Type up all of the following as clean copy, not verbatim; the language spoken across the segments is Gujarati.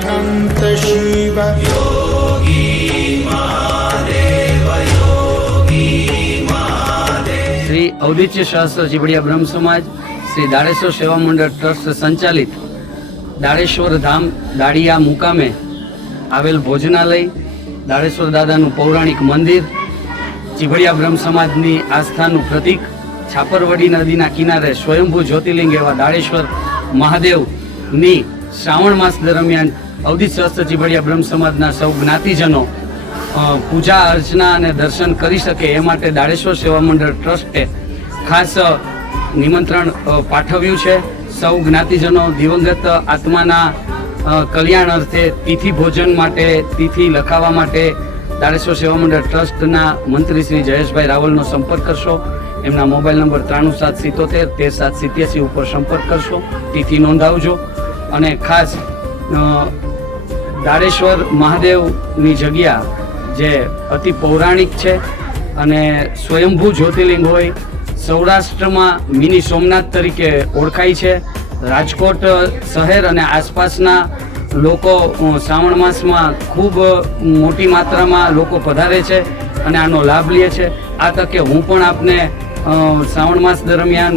अनंत शिव श्री अवधूत शास्त्र चिबड़िया ब्रह्म समाज श्री दाड़ेश्वर सेवा मंडल ट्रस्ट संचालित दाड़ेश्वर धाम दाड़िया मुकामे आवेल भोजनालय दाड़ेश्वर दादानु पौराणिक मंदिर चिबड़िया ब्रह्म समाजनी आस्थानु प्रतीक छापरवडी नदीना किनारे स्वयंभू ज्योतिर्लिंग एवा दाड़ेश्वर महादेवनी श्रावण मास दरमियान अवधूत शास्त्र चिबड़िया ब्रह्म समाजना सौ ज्ञातिजनों पूजा अर्चना અને દર્શન કરી શકે એ માટે દાડેશ્વર સેવા મંડળ ટ્રસ્ટે ખાસ નિમંત્રણ પાઠવ્યું છે। સૌ જ્ઞાતિજનો દિવંગત આત્માના કલ્યાણ અર્થે તિથિ ભોજન માટે તિથિ લખાવવા માટે દાડેશ્વર સેવા મંડળ ટ્રસ્ટના મંત્રી શ્રી જયેશભાઈ રાવલનો સંપર્ક કરશો। એમના મોબાઈલ નંબર 9377 13787 ઉપર સંપર્ક કરશો, તિથિ નોંધાવજો। અને ખાસ દાડેશ્વર મહાદેવની જગ્યા જે અતિ પૌરાણિક છે અને સ્વયંભૂ જ્યોતિર્લિંગ હોય, સૌરાષ્ટ્રમાં મિની સોમનાથ તરીકે ઓળખાય છે। રાજકોટ શહેર અને આસપાસના લોકો શ્રાવણ માસમાં ખૂબ મોટી માત્રામાં લોકો પધારે છે અને આનો લાભ લે છે। આ તકે હું પણ આપને શ્રાવણ માસ દરમિયાન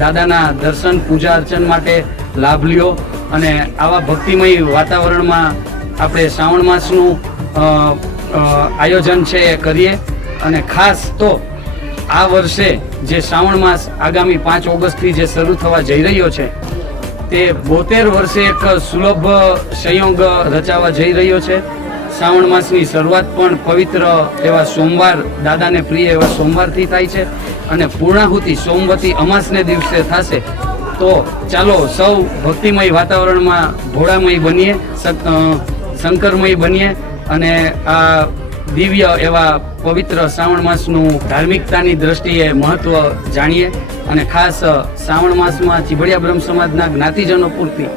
દાદાના દર્શન પૂજા અર્ચન માટે લાભ લ્યો અને આવા ભક્તિમય વાતાવરણમાં આપણે શ્રાવણ માસનું આયોજન છે એ કરીએ। અને ખાસ તો આ વર્ષે જે શ્રાવણ માસ આગામી 5 ઓગસ્ટથી જે શરૂ થવા જઈ રહ્યો છે તે 72 વર્ષે એક સુલભ સંયોગ રચાવા જઈ રહ્યો છે। શ્રાવણ માસની શરૂઆત પણ પવિત્ર એવા સોમવાર, દાદાને પ્રિય એવા સોમવારથી થાય છે અને પૂર્ણાહુતિ સોમવતી અમાસને દિવસે થશે। તો ચાલો સૌ ભક્તિમય વાતાવરણમાં ભોળામય બનીએ, શંકરમય બનીએ અને આ દિવ્ય એવા પવિત્ર શ્રાવણ માસનું ધાર્મિકતાની દ્રષ્ટિએ મહત્વ જાણીએ। અને ખાસ શ્રાવણ માસમાં ચીબડિયા બ્રહ્મ સમાજના જ્ઞાતિજનો પૂરતી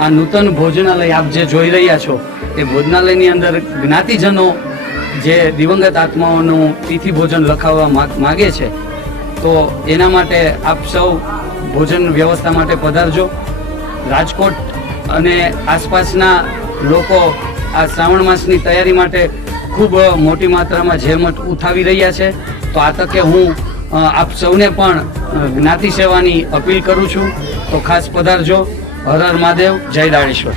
આ નૂતન ભોજનાલય આપ જે જોઈ રહ્યા છો એ ભોજનાલયની અંદર જ્ઞાતિજનો જે દિવંગત આત્માઓનું તિથિ ભોજન લખાવવા માગે છે તો એના માટે આપ સૌ ભોજન વ્યવસ્થા માટે પધારજો। રાજકોટ અને આસપાસના લોકો આ શ્રાવણ માસની તૈયારી માટે ખૂબ મોટી માત્રામાં જહેમત ઉઠાવી રહ્યા છે। તો આ તકે હું આપ સૌને પણ જ્ઞાતિ સેવાની અપીલ કરું છું, તો ખાસ પધારજો। હર હર મહાદેવ, જય દાડેશ્વર।